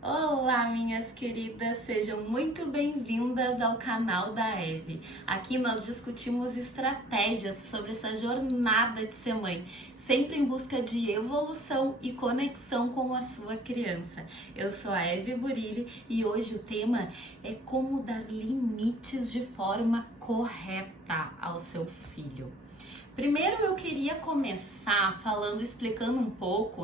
Olá, minhas queridas, sejam muito bem-vindas ao canal da Eve. Aqui nós discutimos estratégias sobre essa jornada de ser mãe, sempre em busca de evolução e conexão com a sua criança. Eu sou a Eve Burilli e hoje o tema é como dar limites de forma correta ao seu filho. Primeiro eu queria começar explicando um pouco,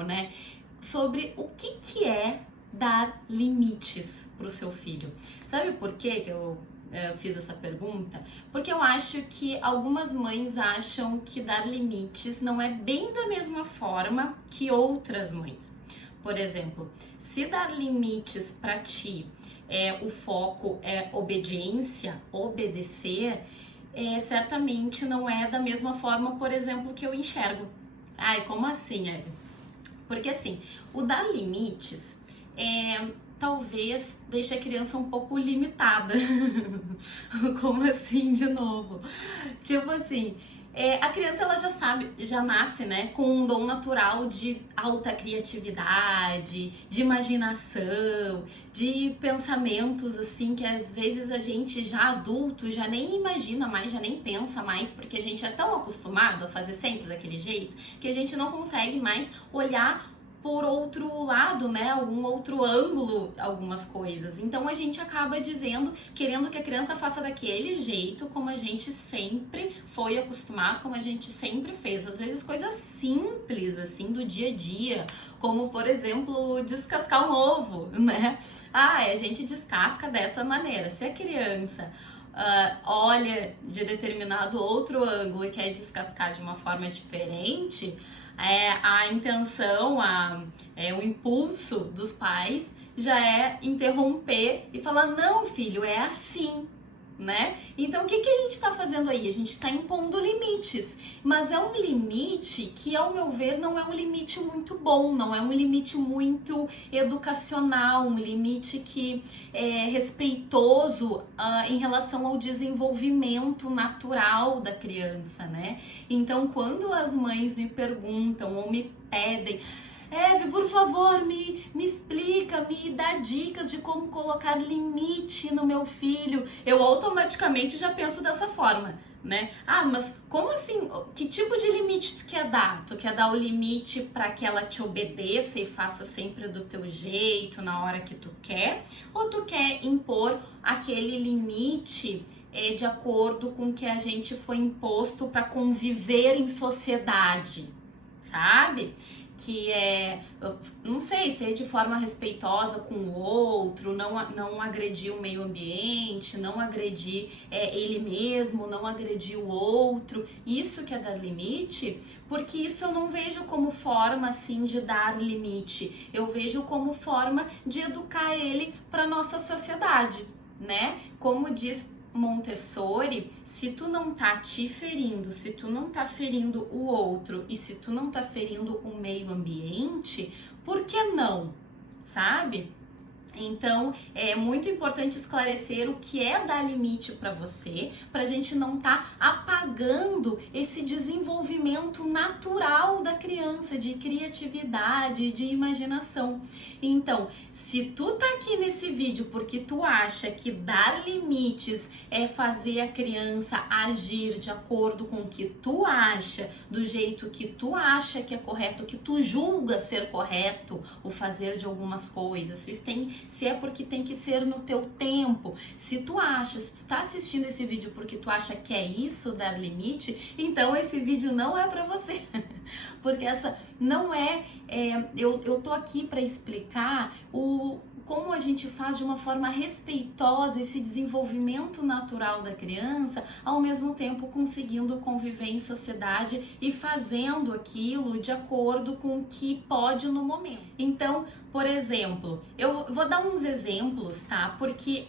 sobre o que é dar limites para o seu filho. Sabe por que eu fiz essa pergunta? Porque eu acho que algumas mães acham que dar limites não é bem da mesma forma que outras mães. Por exemplo, se dar limites para ti o foco é obediência, obedecer, certamente não é da mesma forma, por exemplo, que eu enxergo. Ai, como assim, Eve? Porque assim, o dar limites talvez deixe a criança um pouco limitada. Como assim, de novo? Tipo assim, a criança ela já sabe, já nasce, com um dom natural de alta criatividade, de imaginação, de pensamentos assim que às vezes a gente já adulto já nem imagina mais, já nem pensa mais, porque a gente é tão acostumado a fazer sempre daquele jeito que a gente não consegue mais olhar por outro lado, algum outro ângulo, algumas coisas. Então a gente acaba querendo que a criança faça daquele jeito, como a gente sempre foi acostumado, como a gente sempre fez. Às vezes coisas simples, assim, do dia a dia, como, por exemplo, descascar um ovo, a gente descasca dessa maneira. Se a criança olha de determinado outro ângulo e quer descascar de uma forma diferente, a intenção, o impulso dos pais já é interromper e falar: não, filho, é assim, Então o que a gente está fazendo aí? A gente está impondo limites, mas é um limite que, ao meu ver, não é um limite muito bom, não é um limite muito educacional, um limite que é respeitoso em relação ao desenvolvimento natural da criança, Então, quando as mães me perguntam ou me pedem: Eve, por favor, me explica, me dá dicas de como colocar limite no meu filho, eu automaticamente já penso dessa forma, Ah, mas como assim? Que tipo de limite tu quer dar? Tu quer dar o limite para que ela te obedeça e faça sempre do teu jeito, na hora que tu quer? Ou tu quer impor aquele limite de acordo com o que a gente foi imposto para conviver em sociedade, sabe? Que não sei, ser de forma respeitosa com o outro, não agredir o meio ambiente, não agredir ele mesmo, não agredir o outro. Isso que é dar limite, porque isso eu não vejo como forma assim de dar limite, eu vejo como forma de educar ele para nossa sociedade, Como diz Montessori, se tu não tá te ferindo, se tu não tá ferindo o outro e se tu não tá ferindo o meio ambiente, por que não? Sabe? Então, é muito importante esclarecer o que é dar limite para você, para a gente não tá apagando esse desenvolvimento natural da criança, de criatividade, de imaginação. Então, se tu tá aqui nesse vídeo porque tu acha que dar limites é fazer a criança agir de acordo com o que tu acha, do jeito que tu acha que é correto, que tu julga ser correto, o fazer de algumas coisas, se é porque tem que ser no teu tempo, se tu tá assistindo esse vídeo porque tu acha que é isso, dar limite, então esse vídeo não é pra você, porque essa não eu tô aqui pra explicar como a gente faz de uma forma respeitosa esse desenvolvimento natural da criança, ao mesmo tempo conseguindo conviver em sociedade e fazendo aquilo de acordo com o que pode no momento. Então, por exemplo, eu vou dar uns exemplos, tá? Porque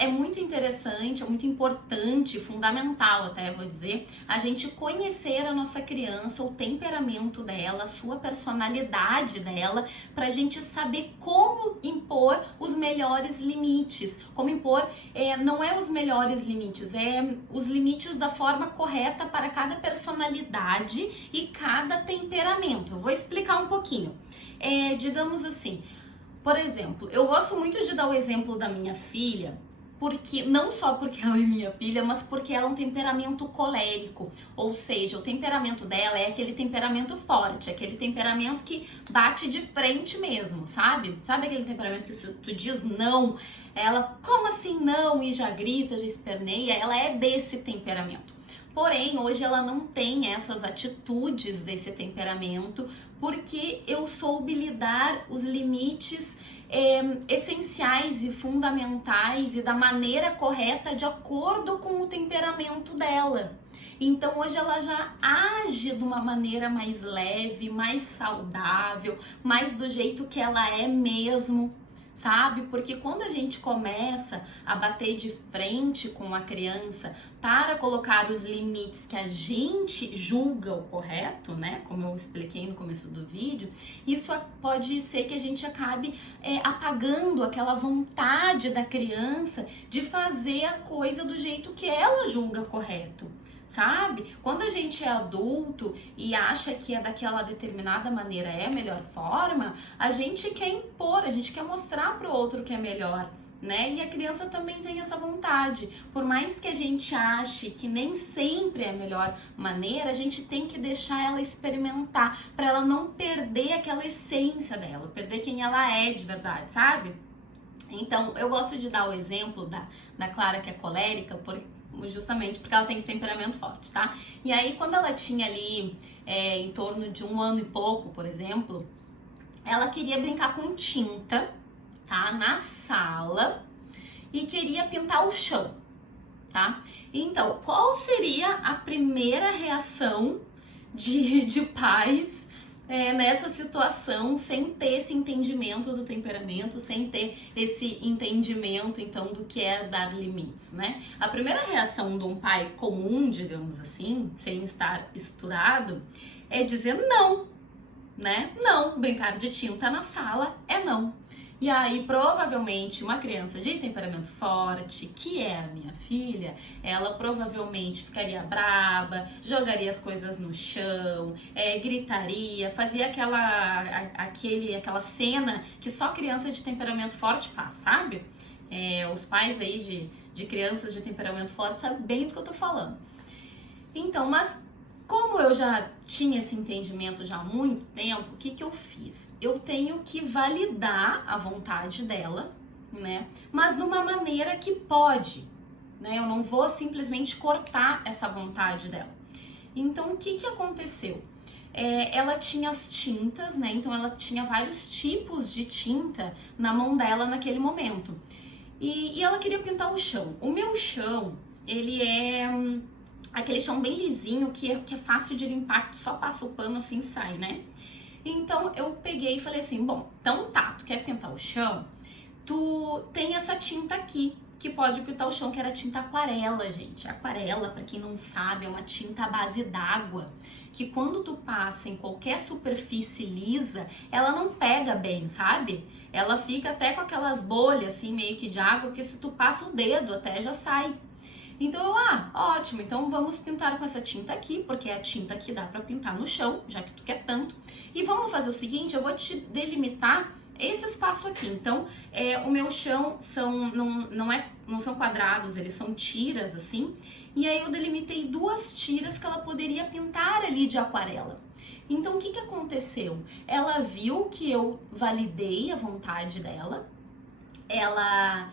é muito interessante, é muito importante, fundamental até, vou dizer, a gente conhecer a nossa criança, o temperamento dela, a sua personalidade dela, pra gente saber como impor os melhores limites. Como impor, não é os melhores limites, é os limites da forma correta para cada personalidade e cada temperamento. Eu vou explicar um pouquinho. Digamos assim, Por exemplo, eu gosto muito de dar o exemplo da minha filha, porque não só porque ela é minha filha, mas porque ela é um temperamento colérico, ou seja, o temperamento dela é aquele temperamento forte, aquele temperamento que bate de frente mesmo, sabe? Sabe aquele temperamento que se tu diz não, ela, como assim não? E já grita, já esperneia, ela é desse temperamento. Porém, hoje ela não tem essas atitudes desse temperamento, porque eu soube lidar os limites essenciais e fundamentais e da maneira correta de acordo com o temperamento dela. Então hoje ela já age de uma maneira mais leve, mais saudável, mais do jeito que ela é mesmo, sabe? Porque quando a gente começa a bater de frente com a criança para colocar os limites que a gente julga o correto, né? Como eu expliquei no começo do vídeo, isso pode ser que a gente acabe apagando aquela vontade da criança de fazer a coisa do jeito que ela julga correto. Sabe? Quando a gente é adulto e acha que é daquela determinada maneira é a melhor forma, a gente quer impor, a gente quer mostrar para o outro que é melhor, né? E a criança também tem essa vontade. Por mais que a gente ache que nem sempre é a melhor maneira, a gente tem que deixar ela experimentar, para ela não perder aquela essência dela, perder quem ela é de verdade, sabe? Então, eu gosto de dar o exemplo da Clara, que é colérica, justamente porque ela tem esse temperamento forte, tá? E aí, quando ela tinha ali em torno de 1 ano e pouco, por exemplo, ela queria brincar com tinta, tá? Na sala e queria pintar o chão, tá? Então, qual seria a primeira reação de pais nessa situação, sem ter esse entendimento do temperamento, sem ter esse entendimento, então, do que é dar limites, né? A primeira reação de um pai comum, digamos assim, sem estar estudado, é dizer não, né? Não, brincar de tinta na sala é não. E aí, provavelmente, uma criança de temperamento forte, que é a minha filha, ela provavelmente ficaria braba, jogaria as coisas no chão, gritaria, fazia aquela cena que só criança de temperamento forte faz, sabe? Os pais aí de crianças de temperamento forte sabem bem do que eu tô falando. Então, mas como eu já tinha esse entendimento já há muito tempo, o que eu fiz? Eu tenho que validar a vontade dela, né? Mas de uma maneira que pode, né? Eu não vou simplesmente cortar essa vontade dela. Então, o que aconteceu? Ela tinha as tintas, né? Então, ela tinha vários tipos de tinta na mão dela naquele momento. E ela queria pintar o chão. O meu chão, ele é aquele chão bem lisinho, que é fácil de limpar, que tu só passa o pano assim e sai, né? Então eu peguei e falei assim, bom, então tá, tu quer pintar o chão? Tu tem essa tinta aqui, que pode pintar o chão, que era tinta aquarela, gente. Aquarela, pra quem não sabe, é uma tinta à base d'água, que quando tu passa em qualquer superfície lisa, ela não pega bem, sabe? Ela fica até com aquelas bolhas, assim, meio que de água, que se tu passa o dedo até já sai. Então ótimo, então vamos pintar com essa tinta aqui, porque é a tinta que dá pra pintar no chão, já que tu quer tanto. E vamos fazer o seguinte, eu vou te delimitar esse espaço aqui. Então, o meu chão não são quadrados, eles são tiras assim. E aí eu delimitei 2 tiras que ela poderia pintar ali de aquarela. Então, o que aconteceu? Ela viu que eu validei a vontade dela, ela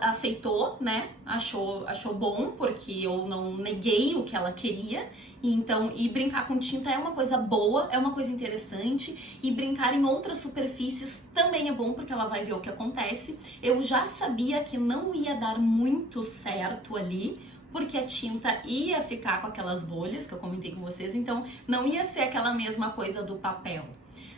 aceitou, né? Achou bom, porque eu não neguei o que ela queria. E brincar com tinta é uma coisa boa, é uma coisa interessante. E brincar em outras superfícies também é bom, porque ela vai ver o que acontece. Eu já sabia que não ia dar muito certo ali, porque a tinta ia ficar com aquelas bolhas que eu comentei com vocês. Então, não ia ser aquela mesma coisa do papel.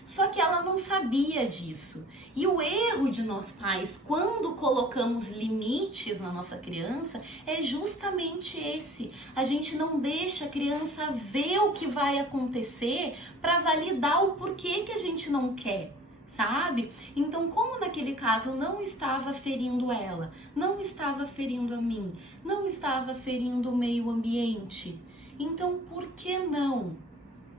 Só que ela não sabia disso. E o erro de nós pais, quando colocamos limites na nossa criança, é justamente esse. A gente não deixa a criança ver o que vai acontecer para validar o porquê que a gente não quer, sabe? Então, como naquele caso eu não estava ferindo ela, não estava ferindo a mim, não estava ferindo o meio ambiente, então por que não?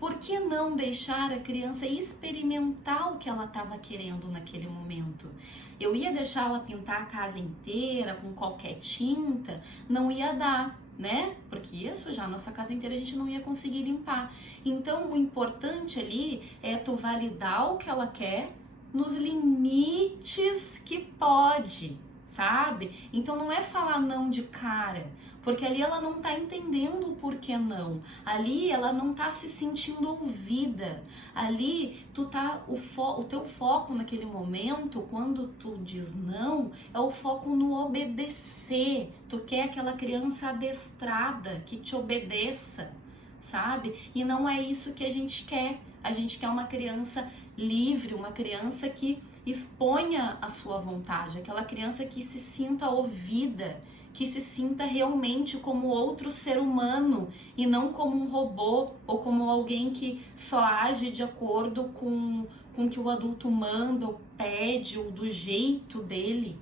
por que não deixar a criança experimentar o que ela estava querendo naquele momento? Eu ia deixar ela pintar a casa inteira com qualquer tinta? Não ia dar, né? Porque ia sujar a nossa casa inteira, a gente não ia conseguir limpar. Então, o importante ali é tu validar o que ela quer nos limites que pode, sabe? Então não é falar não de cara, porque ali ela não tá entendendo o porquê não. Ali ela não tá se sentindo ouvida. Ali tu tá o teu foco naquele momento, quando tu diz não, é o foco no obedecer. Tu quer aquela criança adestrada que te obedeça, sabe? E não é isso que a gente quer. A gente quer uma criança livre, uma criança que exponha a sua vontade, aquela criança que se sinta ouvida, que se sinta realmente como outro ser humano e não como um robô ou como alguém que só age de acordo com o que o adulto manda ou pede ou do jeito dele,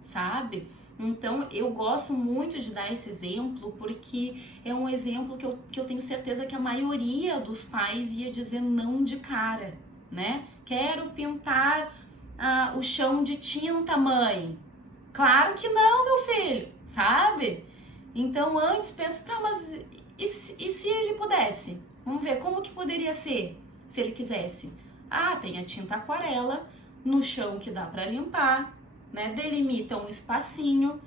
sabe? Então, eu gosto muito de dar esse exemplo porque é um exemplo que eu tenho certeza que a maioria dos pais ia dizer não de cara, né? Quero pintar o chão de tinta, mãe. Claro que não, meu filho, sabe? Então, antes pensa, tá, mas e se ele pudesse? Vamos ver como que poderia ser se ele quisesse. Ah, tem a tinta aquarela no chão que dá para limpar, né? Delimita um espacinho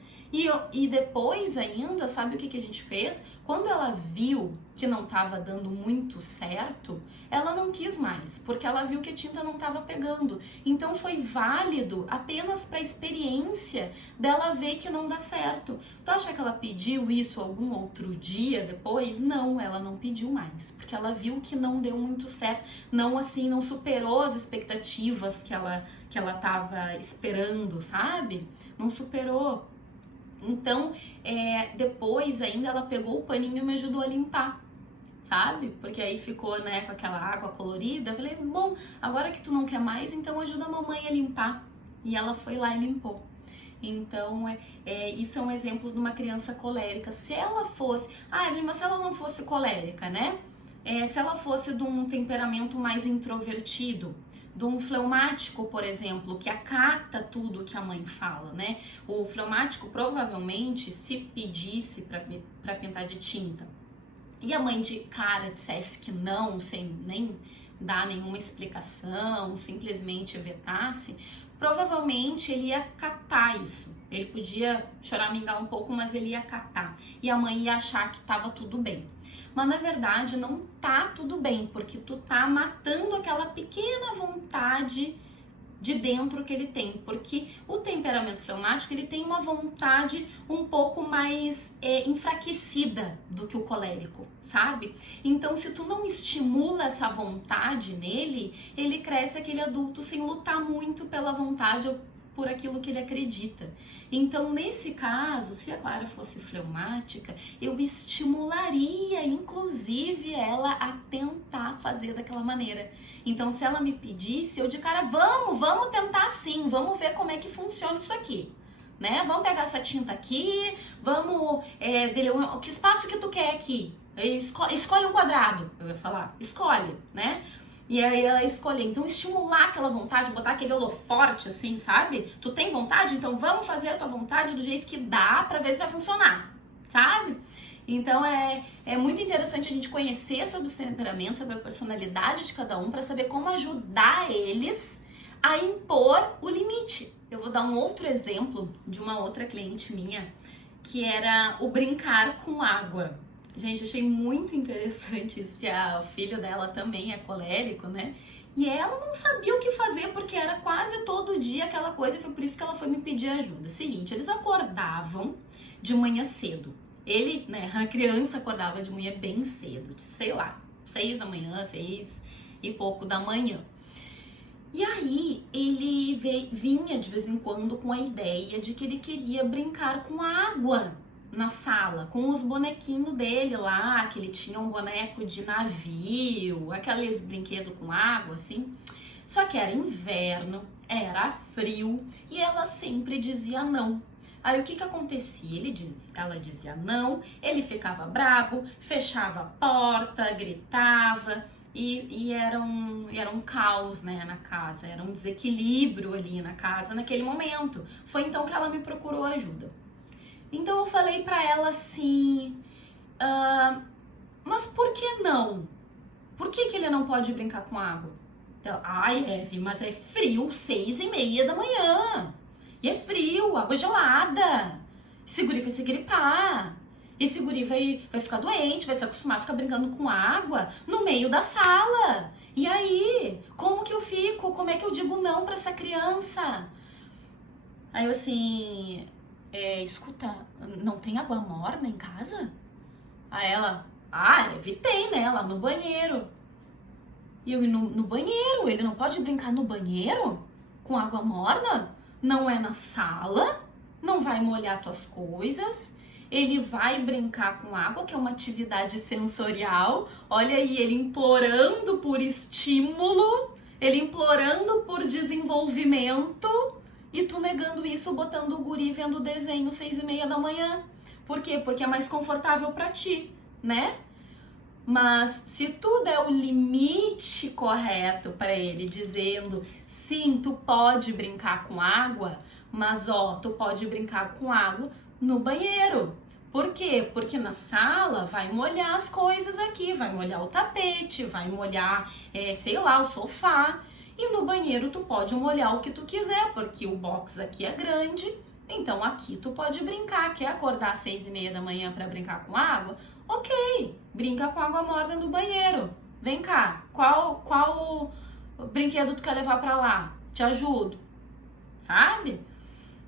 e depois ainda, sabe o que a gente fez? Quando ela viu que não estava dando muito certo, ela não quis mais, porque ela viu que a tinta não estava pegando. Então foi válido apenas para a experiência dela ver que não dá certo. Tu acha que ela pediu isso algum outro dia depois? Não, ela não pediu mais, porque ela viu que não deu muito certo, não superou as expectativas que ela estava esperando, sabe? Não superou. Então, depois ainda ela pegou o paninho e me ajudou a limpar, sabe? Porque aí ficou, né, com aquela água colorida. Eu falei, bom, agora que tu não quer mais, então ajuda a mamãe a limpar. E ela foi lá e limpou. Então, isso é um exemplo de uma criança colérica. Se ela fosse... Ah, Evelyn, mas se ela não fosse colérica, né? Se ela fosse de um temperamento mais introvertido, de um fleumático, por exemplo, que acata tudo que a mãe fala, né? O fleumático provavelmente, se pedisse para pintar de tinta e a mãe de cara dissesse que não, sem nem dar nenhuma explicação, simplesmente vetasse, provavelmente ele ia catar isso. Ele podia choramingar um pouco, mas ele ia catar. E a mãe ia achar que tava tudo bem. Mas na verdade não tá tudo bem, porque tu tá matando aquela pequena vontade de dentro que ele tem, porque o temperamento fleumático ele tem uma vontade um pouco mais enfraquecida do que o colérico, sabe? Então se tu não estimula essa vontade nele, ele cresce aquele adulto sem lutar muito pela vontade ou por aquilo que ele acredita. Então, nesse caso, se a Clara fosse fleumática, eu estimularia, inclusive, ela a tentar fazer daquela maneira. Então, se ela me pedisse, eu de cara, vamos tentar sim, vamos ver como é que funciona isso aqui. Né? Vamos pegar essa tinta aqui, vamos... que espaço que tu quer aqui? Escolhe um quadrado, eu ia falar. Escolhe, né? E aí ela escolher, então estimular aquela vontade, botar aquele holoforte assim, sabe? Tu tem vontade? Então vamos fazer a tua vontade do jeito que dá pra ver se vai funcionar, sabe? Então é muito interessante a gente conhecer sobre os temperamentos, sobre a personalidade de cada um, pra saber como ajudar eles a impor o limite. Eu vou dar um outro exemplo de uma outra cliente minha, que era o brincar com água. Gente, eu achei muito interessante isso, porque o filho dela também é colérico, né? E ela não sabia o que fazer, porque era quase todo dia aquela coisa, e foi por isso que ela foi me pedir ajuda. Seguinte, eles acordavam de manhã cedo. Ele, né, a criança acordava de manhã bem cedo, sei lá, 6 da manhã, 6 e pouco da manhã. E aí, ele vinha de vez em quando com a ideia de que ele queria brincar com água na sala, com os bonequinhos dele lá, que ele tinha um boneco de navio, aqueles brinquedos com água, assim. Só que era inverno, era frio, e ela sempre dizia não. Aí o que acontecia? Ela dizia não, ele ficava brabo, fechava a porta, gritava, e era um caos, né, na casa, era um desequilíbrio ali na casa naquele momento. Foi então que ela me procurou ajuda. Então eu falei pra ela assim, mas por que não? Por que ele não pode brincar com água? Ela, ai, Eve, mas é frio, 6:30 da manhã. E é frio, água gelada. Esse guri vai se gripar. Esse guri vai ficar doente, vai se acostumar a ficar brincando com água no meio da sala. E aí, como que eu fico? Como é que eu digo não pra essa criança? Aí eu assim, escuta, não tem água morna em casa? Aí ela, Eve, tem, né? Lá no banheiro. E eu, no banheiro? Ele não pode brincar no banheiro? Com água morna? Não é na sala? Não vai molhar tuas coisas? Ele vai brincar com água, que é uma atividade sensorial. Olha aí, ele implorando por estímulo, ele implorando por desenvolvimento, e tu negando isso, botando o guri vendo desenho 6:30 da manhã. Por quê? Porque é mais confortável pra ti, né? Mas se tu der o limite correto para ele, dizendo, sim, tu pode brincar com água, mas tu pode brincar com água no banheiro. Por quê? Porque na sala vai molhar as coisas aqui, vai molhar o tapete, vai molhar, sei lá, o sofá. E no banheiro tu pode molhar o que tu quiser, porque o box aqui é grande, então aqui tu pode brincar. Quer acordar às 6:30 da manhã para brincar com água? Ok, brinca com água morna no banheiro. Vem cá, qual brinquedo tu quer levar pra lá? Te ajudo, sabe?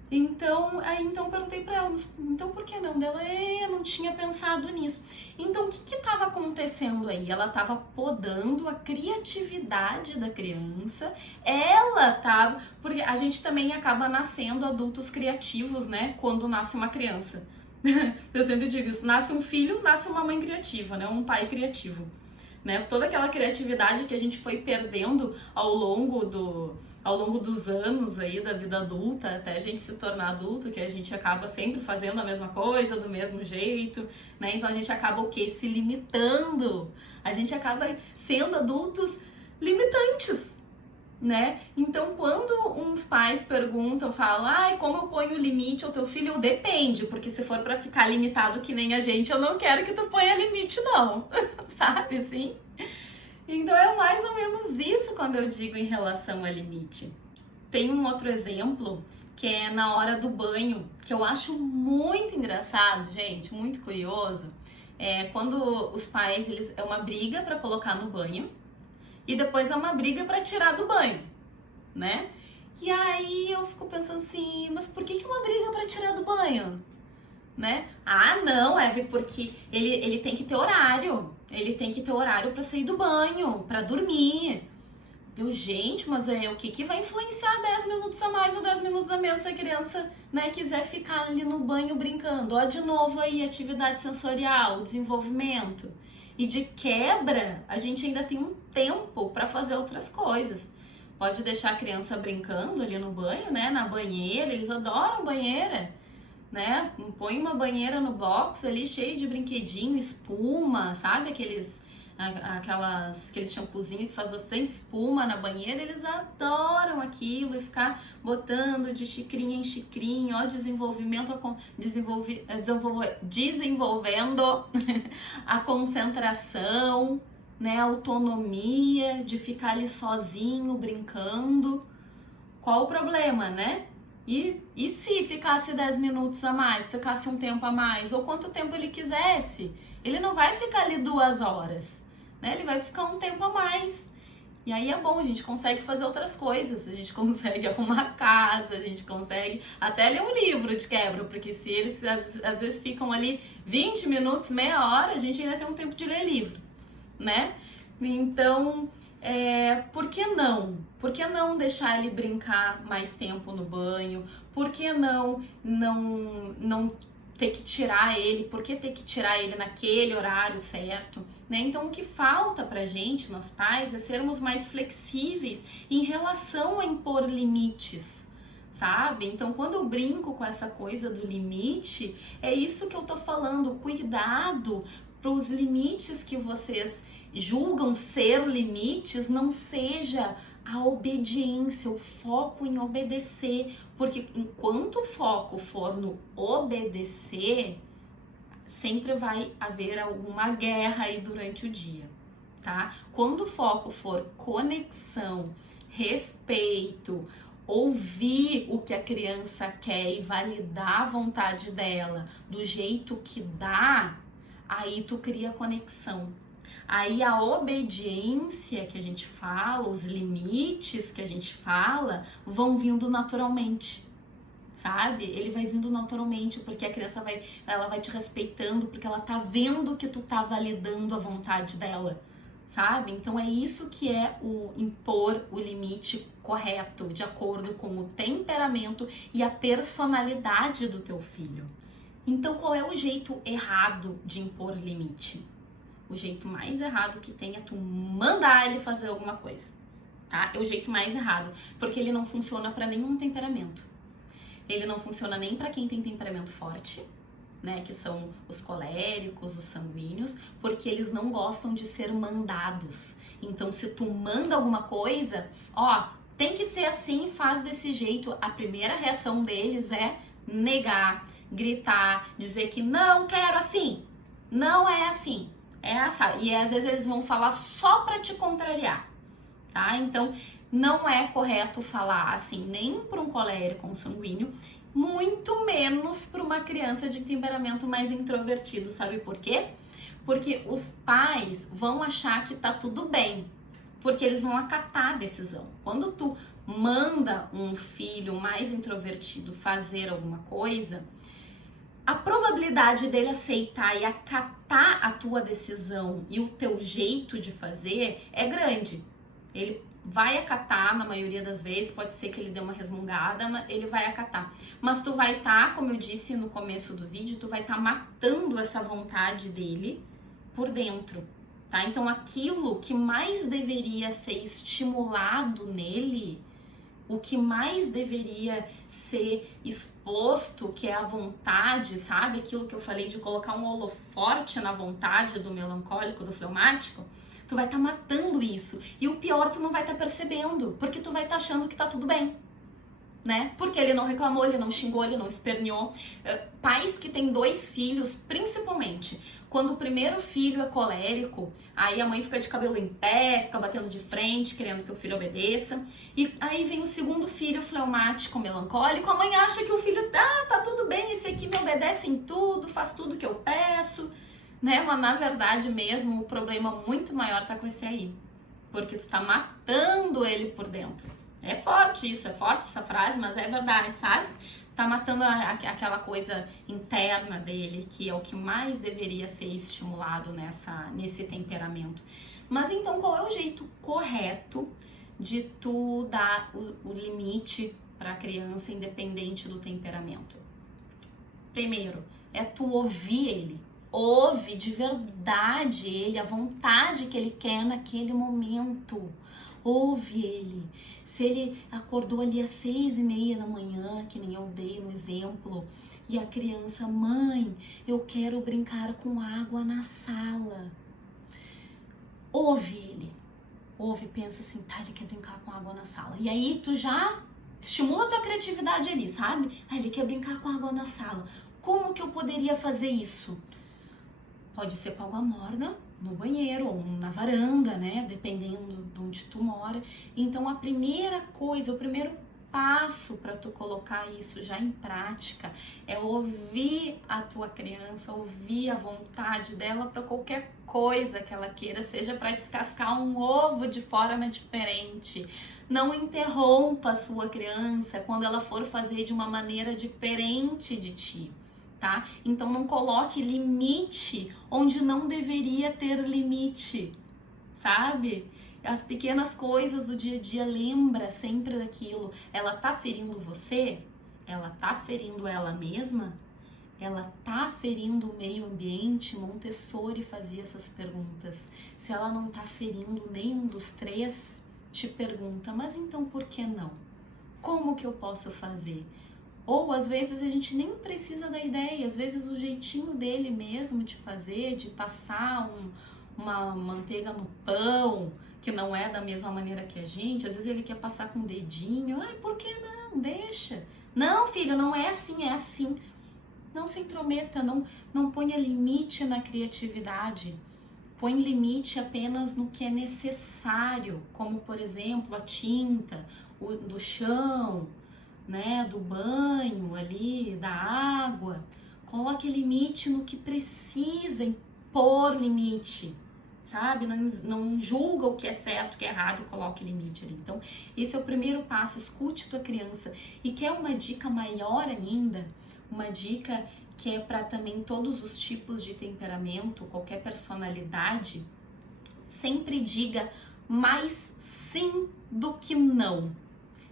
Então eu perguntei pra ela, mas então por que não? Dela, eu não tinha pensado nisso. Então o que tava acontecendo aí? Ela tava podando a criatividade da criança, porque a gente também acaba nascendo adultos criativos, né? Quando nasce uma criança. Eu sempre digo isso, nasce um filho, nasce uma mãe criativa, né? Um pai criativo, né? Toda aquela criatividade que a gente foi perdendo ao longo dos anos aí da vida adulta, até a gente se tornar adulto, que a gente acaba sempre fazendo a mesma coisa, do mesmo jeito, né? Então a gente acaba o quê? Se limitando. A gente acaba sendo adultos limitantes, né? Então, quando uns pais perguntam, falam, como eu ponho o limite ao teu filho? Depende, porque se for pra ficar limitado que nem a gente, eu não quero que tu ponha limite, não. Sabe, assim? Então, é mais ou menos isso quando eu digo em relação a limite. Tem um outro exemplo, que é na hora do banho, que eu acho muito engraçado, gente, muito curioso. É quando os pais, é uma briga pra colocar no banho, e depois é uma briga pra tirar do banho, né? E aí eu fico pensando assim, mas por que é uma briga pra tirar do banho? Né? Não, Eve, porque ele tem que ter horário. Ele tem que ter horário pra sair do banho, pra dormir. Gente, mas o que vai influenciar 10 minutos a mais ou 10 minutos a menos se a criança, né, quiser ficar ali no banho brincando? De novo aí, atividade sensorial, desenvolvimento. E de quebra, a gente ainda tem um tempo para fazer outras coisas. Pode deixar a criança brincando ali no banho, né? Na banheira, eles adoram banheira, né? Põe uma banheira no box ali cheio de brinquedinho, espuma, sabe? Aqueles shampoozinhos que faz bastante espuma na banheira, eles adoram aquilo e ficar botando de xicrinha em xicrinha, desenvolvendo a concentração, né, a autonomia de ficar ali sozinho, brincando. Qual o problema, né? E se ficasse 10 minutos a mais, ficasse um tempo a mais, ou quanto tempo ele quisesse, ele não vai ficar ali 2 horas, né? Ele vai ficar um tempo a mais. E aí é bom, a gente consegue fazer outras coisas, a gente consegue arrumar a casa, a gente consegue até ler um livro de quebra, porque se eles às vezes ficam ali 20 minutos, meia hora, a gente ainda tem um tempo de ler livro, né? Então, por que não? Por que não deixar ele brincar mais tempo no banho? Por que não ter que tirar ele? Por que ter que tirar ele naquele horário certo? Né? Então, o que falta pra gente, nós pais, é sermos mais flexíveis em relação a impor limites, sabe? Então, quando eu brinco com essa coisa do limite, é isso que eu tô falando, cuidado para os limites que vocês julgam ser limites não seja a obediência, o foco em obedecer, porque enquanto o foco for no obedecer, sempre vai haver alguma guerra aí durante o dia, tá? Quando o foco for conexão, respeito, ouvir o que a criança quer e validar a vontade dela do jeito que dá, aí tu cria conexão. Aí a obediência que a gente fala, os limites que a gente fala, vão vindo naturalmente, sabe? Ele vai vindo naturalmente, porque a criança ela vai te respeitando, porque ela tá vendo que tu tá validando a vontade dela, sabe? Então é isso que é o impor o limite correto, de acordo com o temperamento e a personalidade do teu filho. Então qual é o jeito errado de impor limite? O jeito mais errado que tem é tu mandar ele fazer alguma coisa, tá? É o jeito mais errado, porque ele não funciona para nenhum temperamento. Ele não funciona nem para quem tem temperamento forte, né, que são os coléricos, os sanguíneos, porque eles não gostam de ser mandados. Então, se tu manda alguma coisa, ó, tem que ser assim, faz desse jeito, a primeira reação deles é negar, gritar, dizer que não quero assim, não é assim. É essa, e às vezes eles vão falar só para te contrariar, tá? Então, não é correto falar assim nem para um colérico ou um sanguíneo, muito menos para uma criança de temperamento mais introvertido, sabe por quê? Porque os pais vão achar que tá tudo bem, porque eles vão acatar a decisão. Quando tu manda um filho mais introvertido fazer alguma coisa, a probabilidade dele aceitar e acatar a tua decisão e o teu jeito de fazer é grande. Ele vai acatar na maioria das vezes, pode ser que ele dê uma resmungada, mas ele vai acatar. Mas tu vai estar, como eu disse no começo do vídeo, tu vai estar matando essa vontade dele por dentro, tá? Então aquilo que mais deveria ser estimulado nele, o que mais deveria ser exposto, que é a vontade, sabe? Aquilo que eu falei de colocar um holoforte na vontade do melancólico, do fleumático, tu vai estar matando isso. E o pior, tu não vai estar percebendo, porque tu vai estar achando que tá tudo bem, né? Porque ele não reclamou, ele não xingou, ele não esperneou. Pais que têm 2 filhos, principalmente, quando o primeiro filho é colérico, aí a mãe fica de cabelo em pé, fica batendo de frente, querendo que o filho obedeça. E aí vem o segundo filho fleumático, melancólico, a mãe acha que o filho tá tudo bem, esse aqui me obedece em tudo, faz tudo que eu peço, né? Mas na verdade mesmo, o problema muito maior tá com esse aí, porque tu tá matando ele por dentro. É forte isso, é forte essa frase, mas é verdade, sabe? Tá matando aquela coisa interna dele, que é o que mais deveria ser estimulado nesse temperamento. Mas então, qual é o jeito correto de tu dar o limite para a criança, independente do temperamento? Primeiro, é tu ouvir ele. Ouve de verdade ele, a vontade que ele quer naquele momento. Ouve ele. Se ele acordou ali às 6:30 da manhã, que nem eu dei no exemplo, e a criança, mãe, eu quero brincar com água na sala. Ouve ele. Ouve, pensa assim, tá, ele quer brincar com água na sala. E aí tu já estimula a tua criatividade ali, sabe? Ah, ele quer brincar com água na sala. Como que eu poderia fazer isso? Pode ser com água morna, no banheiro ou na varanda, né? Dependendo de onde tu mora. Então a primeira coisa, o primeiro passo para tu colocar isso já em prática é ouvir a tua criança, ouvir a vontade dela para qualquer coisa que ela queira, seja para descascar um ovo de forma diferente. Não interrompa a sua criança quando ela for fazer de uma maneira diferente de ti. Tá? Então não coloque limite onde não deveria ter limite, sabe? As pequenas coisas do dia a dia, lembra sempre daquilo. Ela tá ferindo você? Ela tá ferindo ela mesma? Ela tá ferindo o meio ambiente? Montessori fazia essas perguntas. Se ela não tá ferindo nenhum dos 3, te pergunta, mas então por que não? Como que eu posso fazer? Ou às vezes a gente nem precisa da ideia, às vezes o jeitinho dele mesmo de fazer, de passar uma manteiga no pão, que não é da mesma maneira que a gente, às vezes ele quer passar com o dedinho. Ai, por que não? Deixa. Não, filho, não é assim, é assim. Não se intrometa, não ponha limite na criatividade. Põe limite apenas no que é necessário, como, por exemplo, a tinta, do chão, né, do banho ali, da água. Coloque limite no que precisa, impor limite, sabe? Não julga o que é certo, o que é errado e coloque limite ali. Então, esse é o primeiro passo, escute tua criança. E quer uma dica maior ainda? Uma dica que é para também todos os tipos de temperamento, qualquer personalidade, sempre diga mais sim do que não.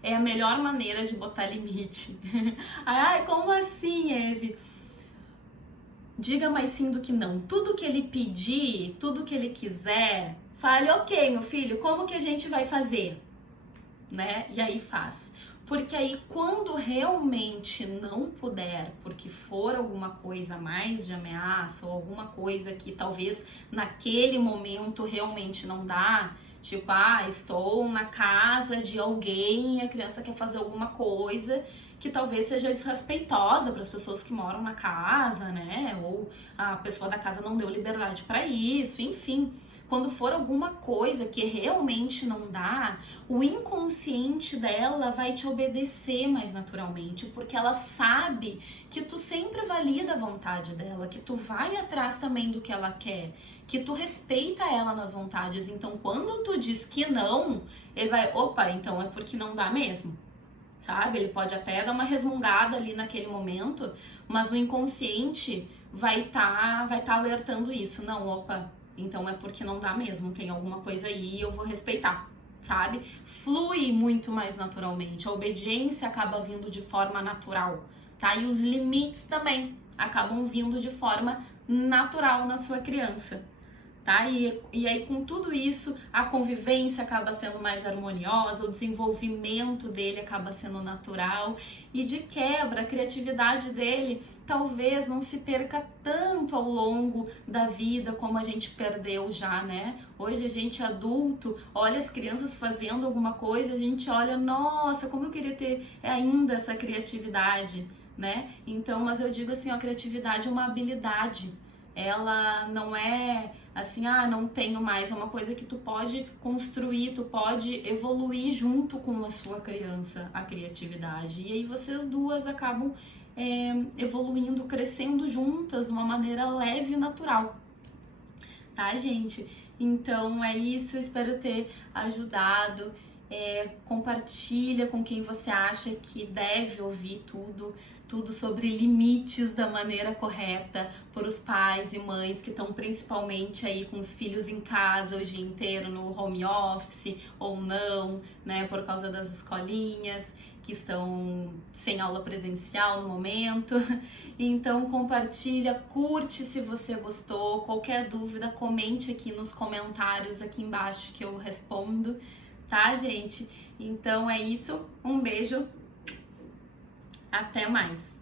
É a melhor maneira de botar limite. Ai, como assim, Eve? Diga mais sim do que não. Tudo que ele pedir, tudo que ele quiser, fale, ok, meu filho, como que a gente vai fazer? Né? E aí faz. Porque aí quando realmente não puder, porque for alguma coisa mais de ameaça ou alguma coisa que talvez naquele momento realmente não dá, tipo, estou na casa de alguém e a criança quer fazer alguma coisa que talvez seja desrespeitosa para as pessoas que moram na casa, né? Ou a pessoa da casa não deu liberdade para isso, enfim. Quando for alguma coisa que realmente não dá, o inconsciente dela vai te obedecer mais naturalmente, porque ela sabe que tu sempre valida a vontade dela, que tu vai atrás também do que ela quer, que tu respeita ela nas vontades. Então, quando tu diz que não, ele vai, opa, então é porque não dá mesmo. Sabe? Ele pode até dar uma resmungada ali naquele momento, mas no inconsciente vai tá alertando isso. Não, opa, então é porque não dá mesmo, tem alguma coisa aí e eu vou respeitar, sabe? Flui muito mais naturalmente, a obediência acaba vindo de forma natural, tá? E os limites também acabam vindo de forma natural na sua criança, tá? E aí com tudo isso, a convivência acaba sendo mais harmoniosa, o desenvolvimento dele acaba sendo natural e de quebra, a criatividade dele talvez não se perca tanto ao longo da vida como a gente perdeu já, né? Hoje a gente adulto olha as crianças fazendo alguma coisa, a gente olha, nossa, como eu queria ter ainda essa criatividade, né? Então, mas eu digo assim, a criatividade é uma habilidade. Ela não é assim, não tenho mais, é uma coisa que tu pode construir, tu pode evoluir junto com a sua criança, a criatividade. E aí vocês duas acabam evoluindo, crescendo juntas de uma maneira leve e natural. Tá, gente? Então é isso, eu espero ter ajudado. Compartilha com quem você acha que deve ouvir tudo sobre limites da maneira correta para os pais e mães que estão principalmente aí com os filhos em casa o dia inteiro no home office ou não, né, por causa das escolinhas que estão sem aula presencial no momento. Então compartilha, curte se você gostou, qualquer dúvida comente aqui nos comentários aqui embaixo que eu respondo. Tá, gente? Então é isso. Um beijo. Até mais.